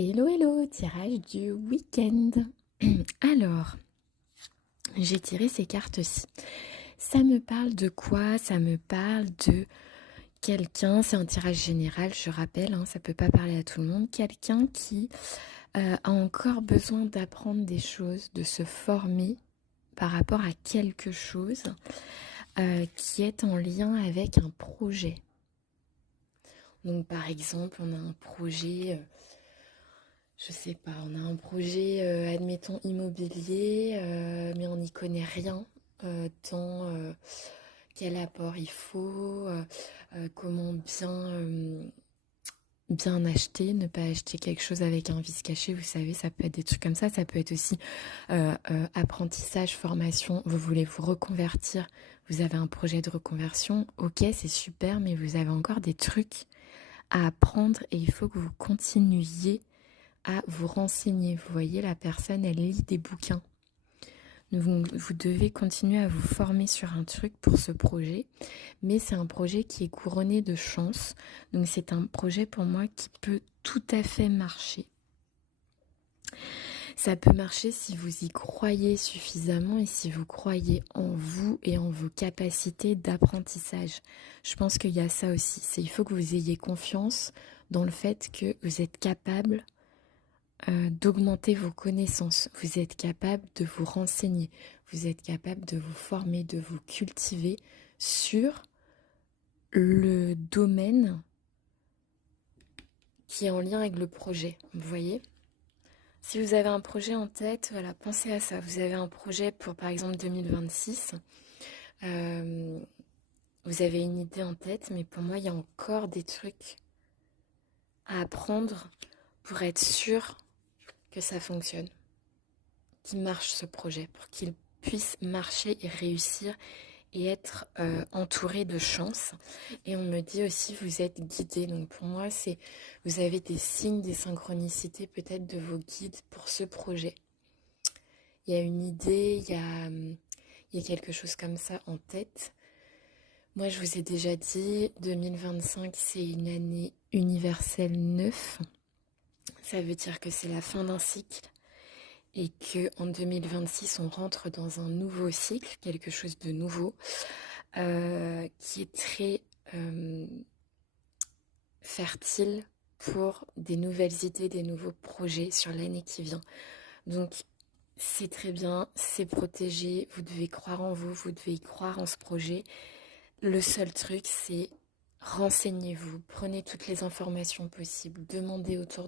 Hello, hello, tirage du week-end. Alors, j'ai tiré ces cartes-ci. Ça me parle de quoi? Ça me parle de quelqu'un, c'est un tirage général, je rappelle, hein, ça peut pas parler à tout le monde. Quelqu'un qui a encore besoin d'apprendre des choses, de se former par rapport à quelque chose qui est en lien avec un projet. Donc par exemple, on a un projet... je sais pas, on a un projet, admettons, immobilier, mais on n'y connaît rien dans quel apport il faut, comment bien acheter, ne pas acheter quelque chose avec un vice caché, vous savez, ça peut être des trucs comme ça peut être aussi apprentissage, formation, vous voulez vous reconvertir, vous avez un projet de reconversion, ok, c'est super, mais vous avez encore des trucs à apprendre et il faut que vous continuiez à vous renseigner. Vous voyez, la personne, elle lit des bouquins. Vous devez continuer à vous former sur un truc pour ce projet, mais c'est un projet qui est couronné de chance. Donc c'est un projet pour moi qui peut tout à fait marcher. Ça peut marcher si vous y croyez suffisamment et si vous croyez en vous et en vos capacités d'apprentissage. Je pense qu'il y a ça aussi. Il faut que vous ayez confiance dans le fait que vous êtes capable d'augmenter vos connaissances, vous êtes capable de vous renseigner, vous êtes capable de vous former, de vous cultiver sur le domaine qui est en lien avec le projet, vous voyez? Si vous avez un projet en tête, voilà, pensez à ça. Vous avez un projet pour par exemple 2026, vous avez une idée en tête, mais pour moi il y a encore des trucs à apprendre pour être sûr que ça fonctionne, qu'il marche ce projet, pour qu'il puisse marcher et réussir et être entouré de chance. Et on me dit aussi vous êtes guidé. Donc pour moi c'est vous avez des signes, des synchronicités peut-être de vos guides pour ce projet. Il y a une idée, il y a quelque chose comme ça en tête. Moi je vous ai déjà dit 2025 c'est une année universelle 9. Ça veut dire que c'est la fin d'un cycle et qu'en 2026, on rentre dans un nouveau cycle, quelque chose de nouveau, qui est très fertile pour des nouvelles idées, des nouveaux projets sur l'année qui vient. Donc, c'est très bien, c'est protégé, vous devez croire en vous, vous devez y croire en ce projet. Le seul truc, c'est renseignez-vous, prenez toutes les informations possibles, demandez autour